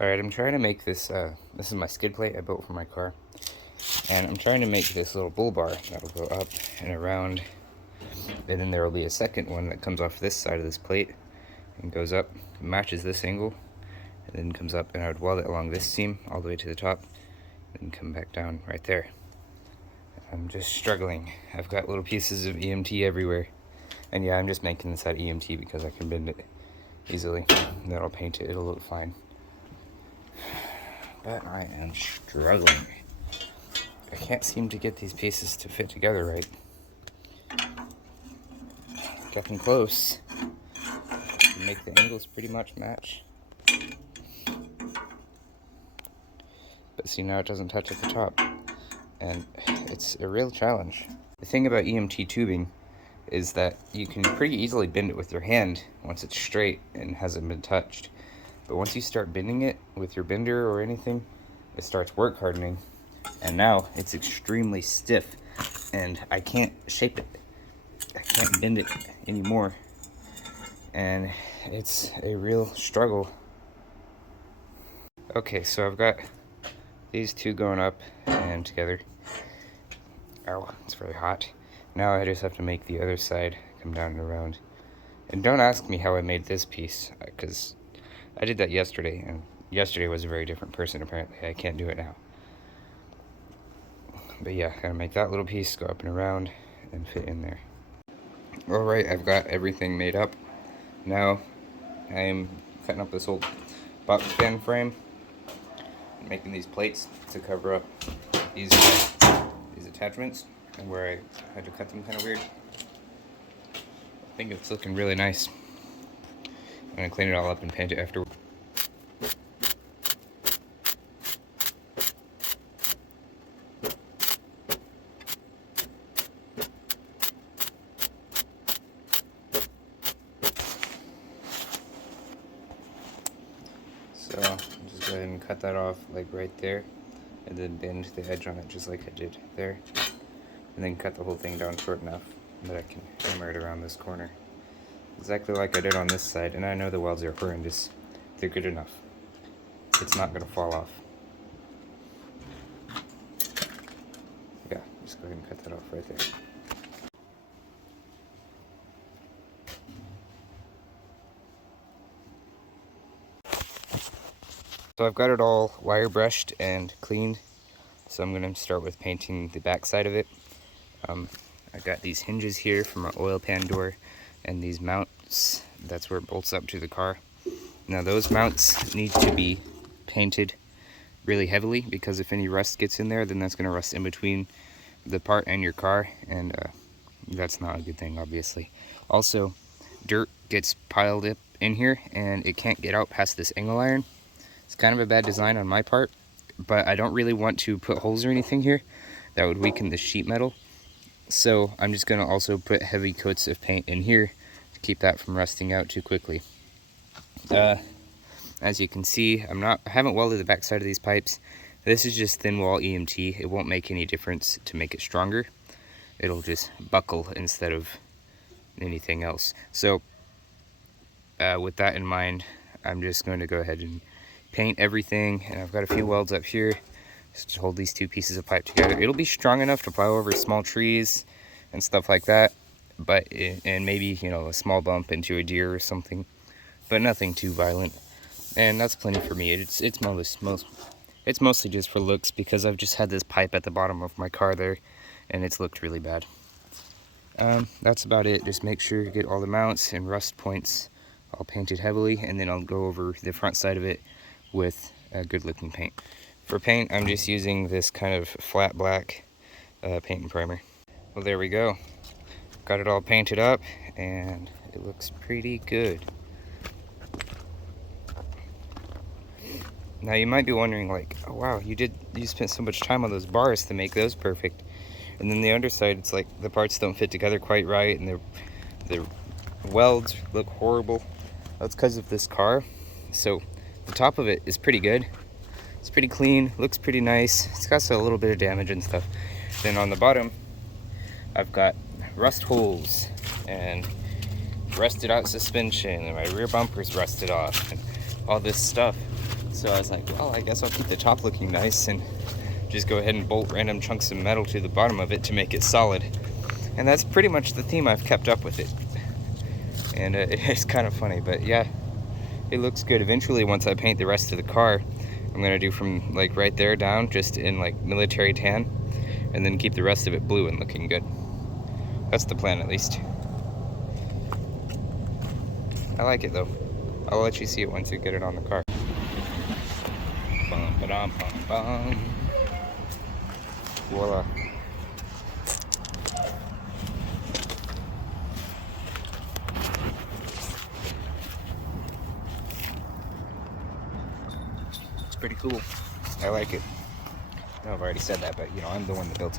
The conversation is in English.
Alright, I'm trying to make this, this is my skid plate I built for my car. And I'm trying to make this little bull bar that'll go up and around. And then there will be a second one that comes off this side of this plate and goes up, matches this angle, and then comes up, and I would weld it along this seam all the way to the top, and come back down right there. I'm just struggling. I've got little pieces of EMT everywhere. And yeah, I'm just making this out of EMT because I can bend it easily. And then I'll paint it, it'll look fine. But I am struggling. I can't seem to get these pieces to fit together right. Getting close. Make the angles pretty much match. But see, now it doesn't touch at the top. And it's a real challenge. The thing about EMT tubing is that you can pretty easily bend it with your hand once it's straight and hasn't been touched. But once you start bending it with your bender or anything, it starts work hardening. And now it's extremely stiff and I can't shape it. I can't bend it anymore. And it's a real struggle. Okay, so I've got these two going up and together. Ow, it's very hot. Now I just have to make the other side come down and around. And don't ask me how I made this piece, because I did that yesterday, and yesterday was a very different person apparently. I can't do it now. But yeah, gotta make that little piece go up and around and fit in there. Alright, I've got everything made up. Now I'm cutting up this old box fan frame and making these plates to cover up these attachments, and where I had to cut them kind of weird. I think it's looking really nice. I'm gonna clean it all up and paint it afterward. So just go ahead and cut that off like right there, and then bend the edge on it just like I did there, and then cut the whole thing down short enough that I can hammer it around this corner exactly like I did on this side. And I know the welds are horrendous. They're good enough. It's not gonna fall off. Yeah, just go ahead and cut that off right there. So I've got it all wire brushed and cleaned. So I'm gonna start with painting the back side of it. I got these hinges here for my oil pan door, and these mounts, that's where it bolts up to the car. Now those mounts need to be painted really heavily, because if any rust gets in there, then that's gonna rust in between the part and your car, and that's not a good thing, obviously. Also, dirt gets piled up in here and it can't get out past this angle iron. It's kind of a bad design on my part, but I don't really want to put holes or anything here. That would weaken the sheet metal. So I'm just gonna also put heavy coats of paint in here to keep that from rusting out too quickly. As you can see, I haven't welded the back side of these pipes. This is just thin wall EMT. It won't make any difference to make it stronger. It'll just buckle instead of anything else. So with that in mind, I'm just going to go ahead and paint everything, and I've got a few welds up here just to hold these two pieces of pipe together. It'll be strong enough to plow over small trees and stuff like that, but and maybe, you know, a small bump into a deer or something, but nothing too violent. And that's plenty for me. It's mostly just for looks, because I've just had this pipe at the bottom of my car there and it's looked really bad. That's about it. Just make sure you get all the mounts and rust points all painted heavily, and then I'll go over the front side of it with a good looking paint. For paint, I'm just using this kind of flat black paint and primer. Well, there we go. Got it all painted up and it looks pretty good. Now you might be wondering, like, oh wow, you spent so much time on those bars to make those perfect, and then the underside, it's like the parts don't fit together quite right, and the welds look horrible. That's because of this car. So the top of it is pretty good. It's pretty clean, looks pretty nice. It's got a little bit of damage and stuff. Then on the bottom, I've got rust holes and rusted out suspension, and my rear bumper's rusted off and all this stuff. So I was like, well, I guess I'll keep the top looking nice and just go ahead and bolt random chunks of metal to the bottom of it to make it solid. And that's pretty much the theme I've kept up with it. And it's kind of funny, but yeah, it looks good. Eventually, once I paint the rest of the car, I'm gonna do from like right there down, just in like military tan, and then keep the rest of it blue and looking good. That's the plan, at least. I like it though. I'll let you see it once you get it on the car. Bum, ba-dum, bum, bum. Voila. It's pretty cool. I like it. I know I've already said that, but you know, I'm the one that built it.